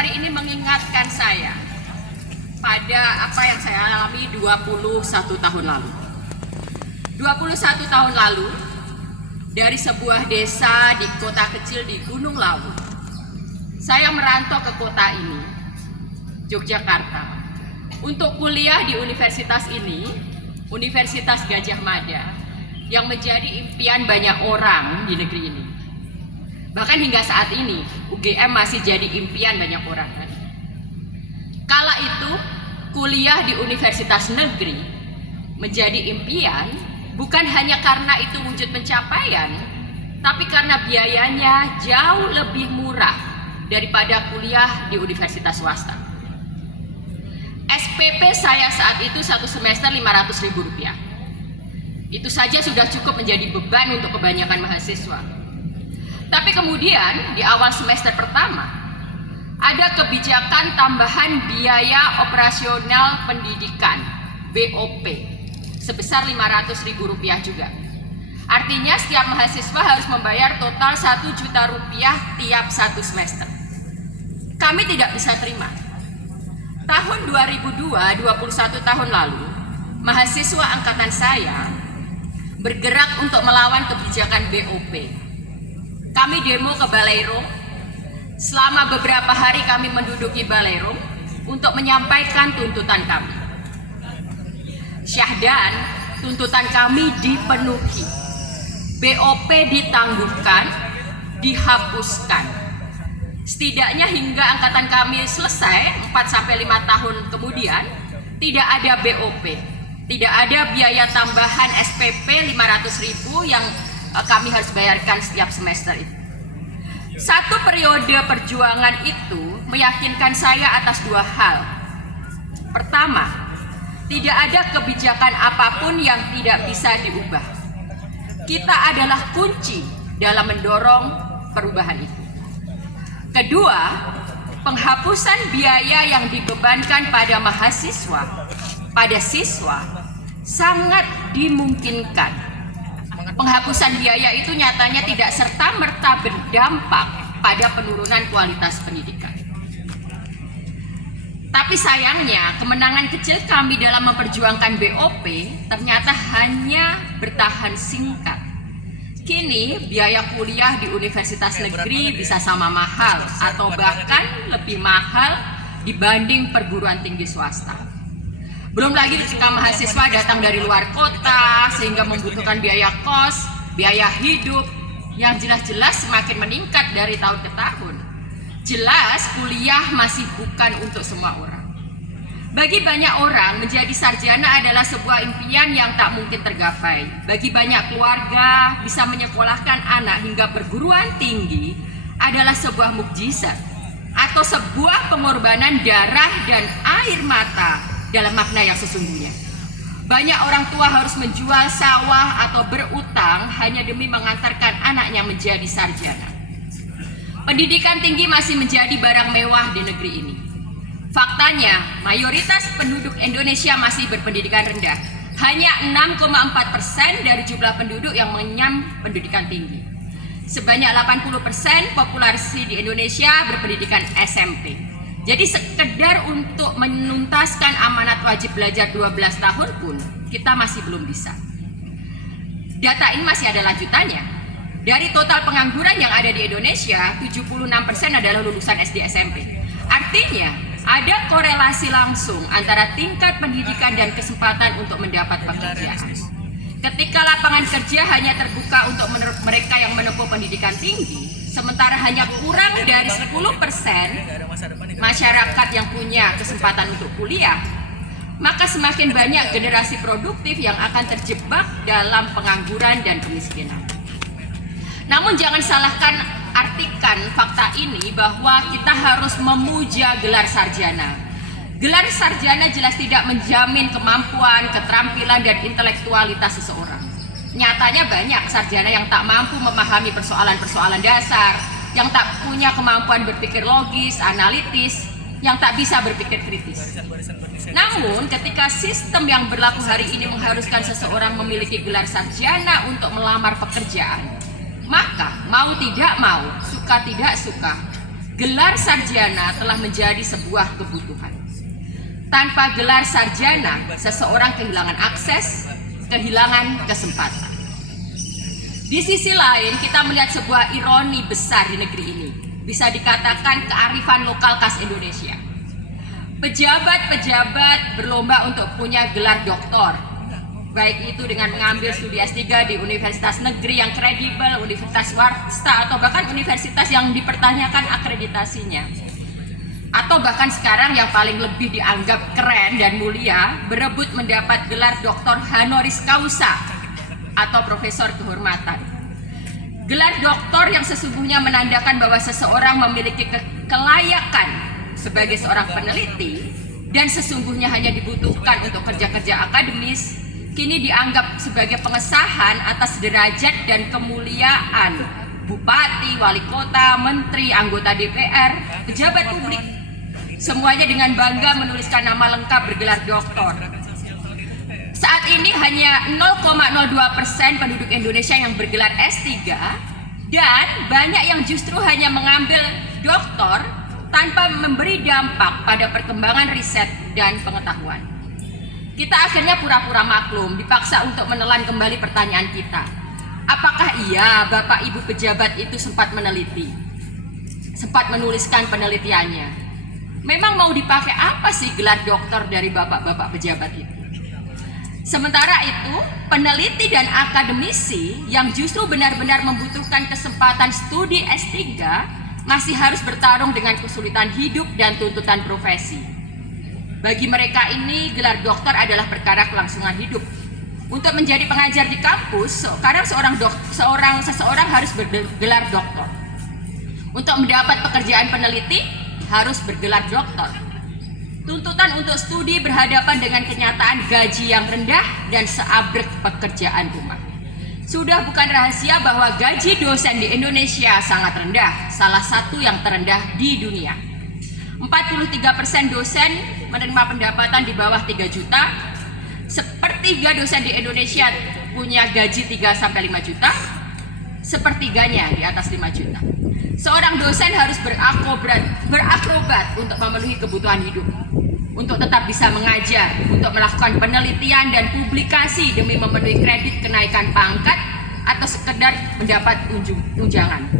hari ini mengingatkan saya pada apa yang saya alami 21 tahun lalu. 21 tahun lalu, dari sebuah desa di kota kecil di Gunung Lawu, saya merantau ke kota ini, Yogyakarta, untuk kuliah di universitas ini, Universitas Gadjah Mada, yang menjadi impian banyak orang di negeri ini. Bahkan hingga saat ini, UGM masih jadi impian banyak orang. Kala itu, kuliah di universitas negeri menjadi impian bukan hanya karena itu wujud pencapaian, tapi karena biayanya jauh lebih murah daripada kuliah di universitas swasta. SPP saya saat itu satu semester Rp500.000. Itu saja sudah cukup menjadi beban untuk kebanyakan mahasiswa. Tapi kemudian di awal semester pertama ada kebijakan tambahan biaya operasional pendidikan BOP sebesar Rp500.000 juga. Artinya setiap mahasiswa harus membayar total Rp1 juta tiap satu semester. Kami tidak bisa terima. Tahun 2002, 21 tahun lalu, mahasiswa angkatan saya bergerak untuk melawan kebijakan BOP. Kami demo ke Baleirung. Selama beberapa hari kami menduduki Baleirung untuk menyampaikan tuntutan kami. Syahdan, tuntutan kami dipenuhi. BOP ditangguhkan, dihapuskan. Setidaknya hingga angkatan kami selesai 4-5 tahun kemudian, tidak ada BOP. Tidak ada biaya tambahan SPP Rp500.000 yang kami harus bayarkan setiap semester itu. Satu periode perjuangan itu meyakinkan saya atas dua hal. Pertama, tidak ada kebijakan apapun yang tidak bisa diubah. Kita adalah kunci dalam mendorong perubahan itu. Kedua, penghapusan biaya yang dibebankan pada mahasiswa, pada siswa, sangat dimungkinkan. Penghapusan biaya itu nyatanya tidak serta-merta berdampak pada penurunan kualitas pendidikan. Tapi sayangnya, kemenangan kecil kami dalam memperjuangkan BOP ternyata hanya bertahan singkat. Kini biaya kuliah di universitas negeri bisa sama mahal atau bahkan lebih mahal dibanding perguruan tinggi swasta. Belum lagi ketika mahasiswa datang dari luar kota sehingga membutuhkan biaya kos, biaya hidup yang jelas-jelas semakin meningkat dari tahun ke tahun. Jelas kuliah masih bukan untuk semua orang. Bagi banyak orang, menjadi sarjana adalah sebuah impian yang tak mungkin tergapai. Bagi banyak keluarga, bisa menyekolahkan anak hingga perguruan tinggi adalah sebuah mukjizat atau sebuah pengorbanan darah dan air mata dalam makna yang sesungguhnya. Banyak orang tua harus menjual sawah atau berutang hanya demi mengantarkan anaknya menjadi sarjana. Pendidikan tinggi masih menjadi barang mewah di negeri ini. Faktanya, mayoritas penduduk Indonesia masih berpendidikan rendah. Hanya 6,4% dari jumlah penduduk yang mengenyam pendidikan tinggi. Sebanyak 80% populasi di Indonesia berpendidikan SMP. Jadi sekedar untuk menuntaskan amanat wajib belajar 12 tahun pun kita masih belum bisa. Data ini masih ada lanjutannya. Dari total pengangguran yang ada di Indonesia, 76% adalah lulusan SD SMP. Artinya ada korelasi langsung antara tingkat pendidikan dan kesempatan untuk mendapat pekerjaan. Ketika lapangan kerja hanya terbuka untuk mereka yang menempuh pendidikan tinggi, sementara hanya kurang dari 10% masyarakat yang punya kesempatan untuk kuliah, maka semakin banyak generasi produktif yang akan terjebak dalam pengangguran dan kemiskinan. Namun jangan artikan fakta ini bahwa kita harus memuja gelar sarjana. Gelar sarjana jelas tidak menjamin kemampuan, keterampilan, dan intelektualitas seseorang. Nyatanya banyak sarjana yang tak mampu memahami persoalan-persoalan dasar, yang tak punya kemampuan berpikir logis, analitis, yang tak bisa berpikir kritis. Namun ketika sistem yang berlaku hari ini mengharuskan seseorang memiliki gelar sarjana untuk melamar pekerjaan, maka mau tidak mau, suka tidak suka, gelar sarjana telah menjadi sebuah kebutuhan. Tanpa gelar sarjana, seseorang kehilangan akses, kehilangan kesempatan. Di sisi lain, kita melihat sebuah ironi besar di negeri ini. Bisa dikatakan kearifan lokal khas Indonesia. Pejabat-pejabat berlomba untuk punya gelar doktor, baik itu dengan mengambil studi S3 di universitas negeri yang kredibel, universitas swasta, atau bahkan universitas yang dipertanyakan akreditasinya. Atau bahkan sekarang yang paling lebih dianggap keren dan mulia, berebut mendapat gelar doktor honoris causa atau profesor kehormatan. Gelar doktor yang sesungguhnya menandakan bahwa seseorang memiliki kelayakan sebagai seorang peneliti dan sesungguhnya hanya dibutuhkan untuk kerja-kerja akademis, kini dianggap sebagai pengesahan atas derajat dan kemuliaan bupati, wali kota, menteri, anggota DPR, pejabat publik. Semuanya dengan bangga menuliskan nama lengkap bergelar doktor. Saat ini hanya 0,02% penduduk Indonesia yang bergelar S3 dan banyak yang justru hanya mengambil doktor tanpa memberi dampak pada perkembangan riset dan pengetahuan. Kita akhirnya pura-pura maklum, dipaksa untuk menelan kembali pertanyaan kita. Apakah iya Bapak Ibu pejabat itu sempat meneliti? Sempat menuliskan penelitiannya? Memang mau dipakai apa sih gelar doktor dari bapak-bapak pejabat itu? Sementara itu, peneliti dan akademisi yang justru benar-benar membutuhkan kesempatan studi S3 masih harus bertarung dengan kesulitan hidup dan tuntutan profesi. Bagi mereka ini, gelar doktor adalah perkara kelangsungan hidup. Untuk menjadi pengajar di kampus, sekarang seseorang harus bergelar doktor. Untuk mendapat pekerjaan peneliti, harus bergelar doktor. Tuntutan untuk studi berhadapan dengan kenyataan gaji yang rendah dan seabrek pekerjaan rumah. Sudah bukan rahasia bahwa gaji dosen di Indonesia sangat rendah, salah satu yang terendah di dunia. 43% dosen menerima pendapatan di bawah 3 juta, sepertiga dosen di Indonesia punya gaji 3-5 juta, sepertiganya di atas 5 juta. Seorang dosen harus berakrobat untuk memenuhi kebutuhan hidup, untuk tetap bisa mengajar, untuk melakukan penelitian dan publikasi demi memenuhi kredit kenaikan pangkat atau sekedar mendapat tunjangan.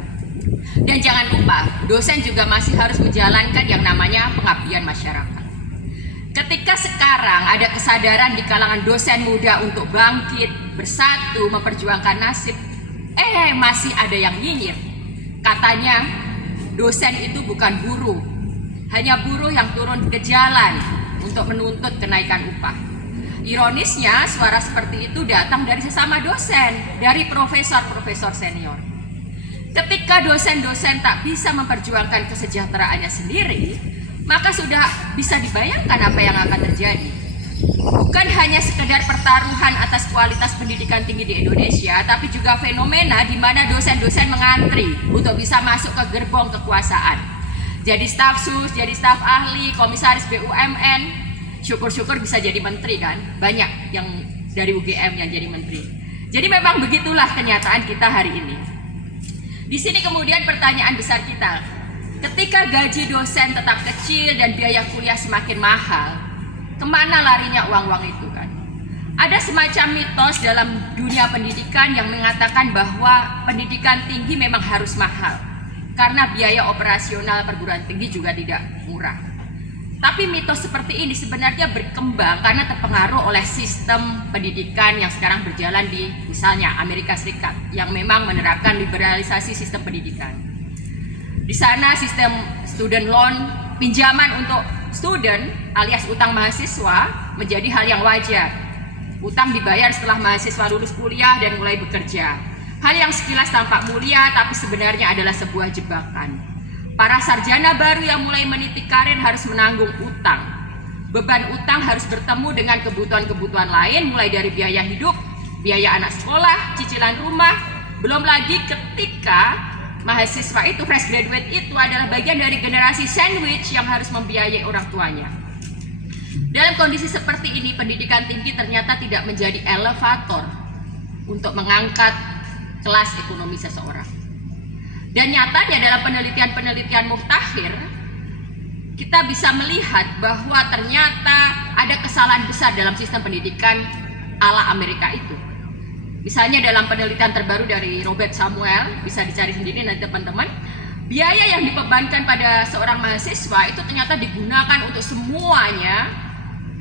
Dan jangan lupa, dosen juga masih harus menjalankan yang namanya pengabdian masyarakat. Ketika sekarang ada kesadaran di kalangan dosen muda untuk bangkit, bersatu, memperjuangkan nasib, masih ada yang nyinyir. Katanya, dosen itu bukan buruh, hanya buruh yang turun ke jalan untuk menuntut kenaikan upah. Ironisnya, suara seperti itu datang dari sesama dosen, dari profesor-profesor senior. Ketika dosen-dosen tak bisa memperjuangkan kesejahteraannya sendiri, maka sudah bisa dibayangkan apa yang akan terjadi. Bukan hanya sekedar pertaruhan atas kualitas pendidikan tinggi di Indonesia, tapi juga fenomena di mana dosen-dosen mengantri untuk bisa masuk ke gerbong kekuasaan. Jadi staf sus, jadi staf ahli, komisaris BUMN, syukur-syukur bisa jadi menteri kan. Banyak yang dari UGM yang jadi menteri. Jadi memang begitulah kenyataan kita hari ini. Di sini kemudian pertanyaan besar kita, ketika gaji dosen tetap kecil dan biaya kuliah semakin mahal, kemana larinya uang-uang itu kan? Ada semacam mitos dalam dunia pendidikan yang mengatakan bahwa pendidikan tinggi memang harus mahal karena biaya operasional perguruan tinggi juga tidak murah. Tapi mitos seperti ini sebenarnya berkembang karena terpengaruh oleh sistem pendidikan yang sekarang berjalan di misalnya Amerika Serikat yang memang menerapkan liberalisasi sistem pendidikan. Di sana sistem student loan, pinjaman untuk student alias utang mahasiswa menjadi hal yang wajar. Utang dibayar setelah mahasiswa lulus kuliah dan mulai bekerja. Hal yang sekilas tampak mulia tapi sebenarnya adalah sebuah jebakan. Para sarjana baru yang mulai meniti karir harus menanggung utang. Beban utang harus bertemu dengan kebutuhan-kebutuhan lain mulai dari biaya hidup, biaya anak sekolah, cicilan rumah. Belum lagi ketika mahasiswa itu, fresh graduate itu adalah bagian dari generasi sandwich yang harus membiayai orang tuanya. Dalam kondisi seperti ini, pendidikan tinggi ternyata tidak menjadi elevator untuk mengangkat kelas ekonomi seseorang. Dan nyatanya dalam penelitian-penelitian mutakhir, kita bisa melihat bahwa ternyata ada kesalahan besar dalam sistem pendidikan ala Amerika itu. Misalnya dalam penelitian terbaru dari Robert Samuel, bisa dicari sendiri nanti teman-teman, biaya yang dibebankan pada seorang mahasiswa itu ternyata digunakan untuk semuanya,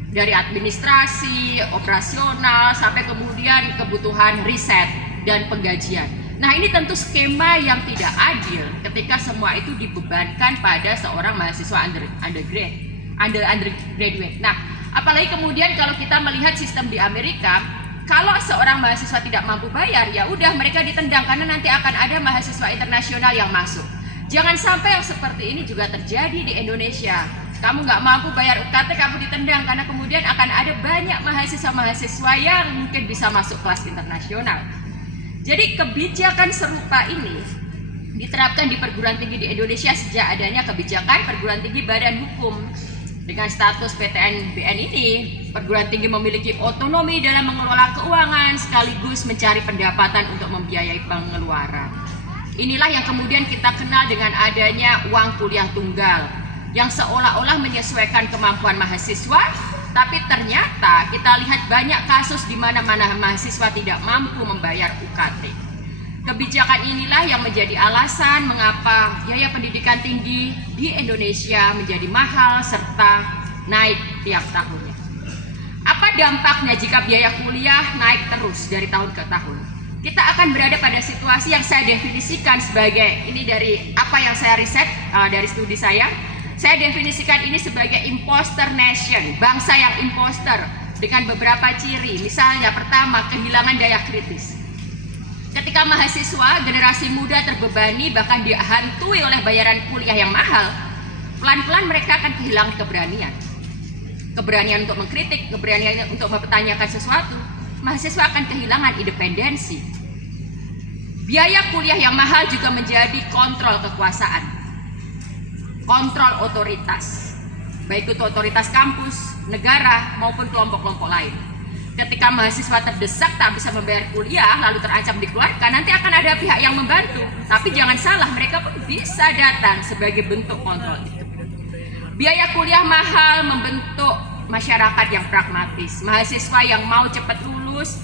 dari administrasi, operasional, sampai kemudian kebutuhan riset dan penggajian. Nah, ini tentu skema yang tidak adil ketika semua itu dibebankan pada seorang mahasiswa undergraduate. Nah, apalagi kemudian kalau kita melihat sistem di Amerika, kalau seorang mahasiswa tidak mampu bayar, ya udah mereka ditendang karena nanti akan ada mahasiswa internasional yang masuk. Jangan sampai yang seperti ini juga terjadi di Indonesia. Kamu nggak mampu bayar UKT, kamu ditendang karena kemudian akan ada banyak mahasiswa-mahasiswa yang mungkin bisa masuk kelas internasional. Jadi kebijakan serupa ini diterapkan di perguruan tinggi di Indonesia sejak adanya kebijakan perguruan tinggi badan hukum. Dengan status PTNBN ini, perguruan tinggi memiliki otonomi dalam mengelola keuangan sekaligus mencari pendapatan untuk membiayai pengeluaran. Inilah yang kemudian kita kenal dengan adanya uang kuliah tunggal yang seolah-olah menyesuaikan kemampuan mahasiswa, tapi ternyata kita lihat banyak kasus di mana-mana mahasiswa tidak mampu membayar UKT. Kebijakan inilah yang menjadi alasan mengapa biaya pendidikan tinggi di Indonesia menjadi mahal serta naik tiap tahunnya. Apa dampaknya jika biaya kuliah naik terus dari tahun ke tahun? Kita akan berada pada situasi yang saya definisikan sebagai, ini dari apa yang saya riset dari studi saya definisikan ini sebagai imposter nation, bangsa yang imposter dengan beberapa ciri. Misalnya pertama, kehilangan daya kritis. Ketika mahasiswa generasi muda terbebani bahkan dihantui oleh bayaran kuliah yang mahal, pelan-pelan mereka akan kehilangan keberanian. Keberanian untuk mengkritik, keberanian untuk mempertanyakan sesuatu. Mahasiswa akan kehilangan independensi. Biaya kuliah yang mahal juga menjadi kontrol kekuasaan, kontrol otoritas, baik itu otoritas kampus, negara, maupun kelompok-kelompok lain. Ketika mahasiswa terdesak tak bisa membayar kuliah lalu terancam dikeluarkan, nanti akan ada pihak yang membantu. Tapi jangan salah, mereka pun bisa datang sebagai bentuk kontrol itu. Biaya kuliah mahal membentuk masyarakat yang pragmatis, mahasiswa yang mau cepat lulus,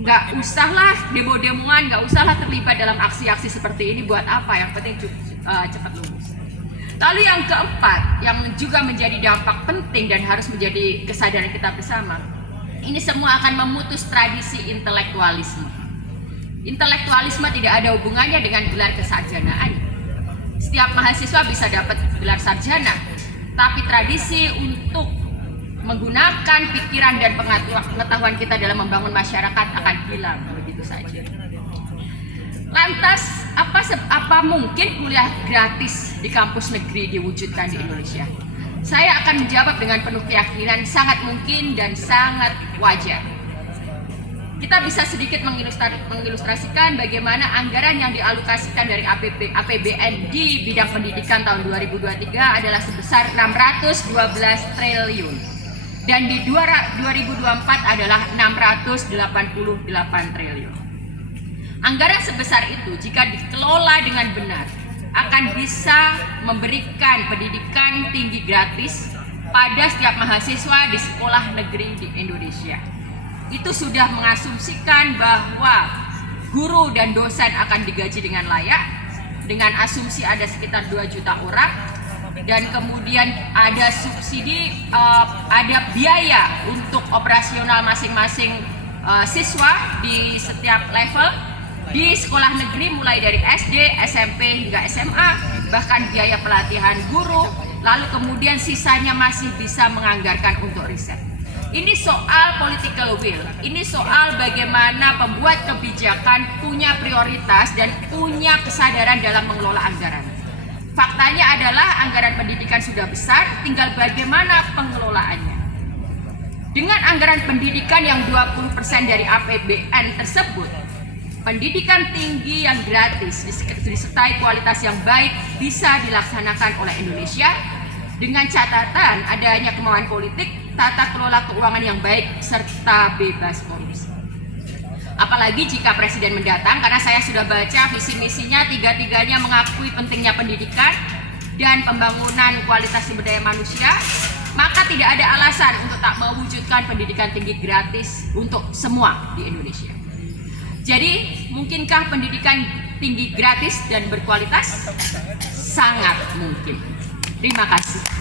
nggak usahlah demo-demoan, nggak usahlah terlibat dalam aksi-aksi seperti ini, buat apa, yang penting cepat lulus. Lalu yang keempat, yang juga menjadi dampak penting dan harus menjadi kesadaran kita bersama, ini semua akan memutus tradisi intelektualisme. Intelektualisme tidak ada hubungannya dengan gelar kesarjanaan. Setiap mahasiswa bisa dapat gelar sarjana, tapi tradisi untuk menggunakan pikiran dan pengetahuan kita dalam membangun masyarakat akan hilang begitu saja. Lantas, apa mungkin kuliah gratis di kampus negeri diwujudkan di Indonesia? Saya akan menjawab dengan penuh keyakinan sangat mungkin dan sangat wajar. Kita bisa sedikit mengilustrasikan bagaimana anggaran yang dialokasikan dari APBN di bidang pendidikan tahun 2023 adalah sebesar 612 triliun. Dan di 2024 adalah 688 triliun. Anggaran sebesar itu jika dikelola dengan benar akan bisa memberikan pendidikan tinggi gratis pada setiap mahasiswa di sekolah negeri di Indonesia. Itu sudah mengasumsikan bahwa guru dan dosen akan digaji dengan layak, dengan asumsi ada sekitar 2 juta orang, dan kemudian ada subsidi, ada biaya untuk operasional masing-masing siswa di setiap level. Di sekolah negeri mulai dari SD, SMP hingga SMA, bahkan biaya pelatihan guru, lalu kemudian sisanya masih bisa menganggarkan untuk riset. Ini soal political will, ini soal bagaimana pembuat kebijakan punya prioritas dan punya kesadaran dalam mengelola anggaran. Faktanya adalah anggaran pendidikan sudah besar, tinggal bagaimana pengelolaannya. Dengan anggaran pendidikan yang 20% dari APBN tersebut, pendidikan tinggi yang gratis disertai kualitas yang baik bisa dilaksanakan oleh Indonesia dengan catatan adanya kemauan politik, tata kelola keuangan yang baik, serta bebas korupsi. Apalagi jika presiden mendatang, karena saya sudah baca visi misinya, tiga-tiganya mengakui pentingnya pendidikan dan pembangunan kualitas sumber daya manusia, maka tidak ada alasan untuk tak mewujudkan pendidikan tinggi gratis untuk semua di Indonesia. Jadi, mungkinkah pendidikan tinggi gratis dan berkualitas? Sangat mungkin. Terima kasih.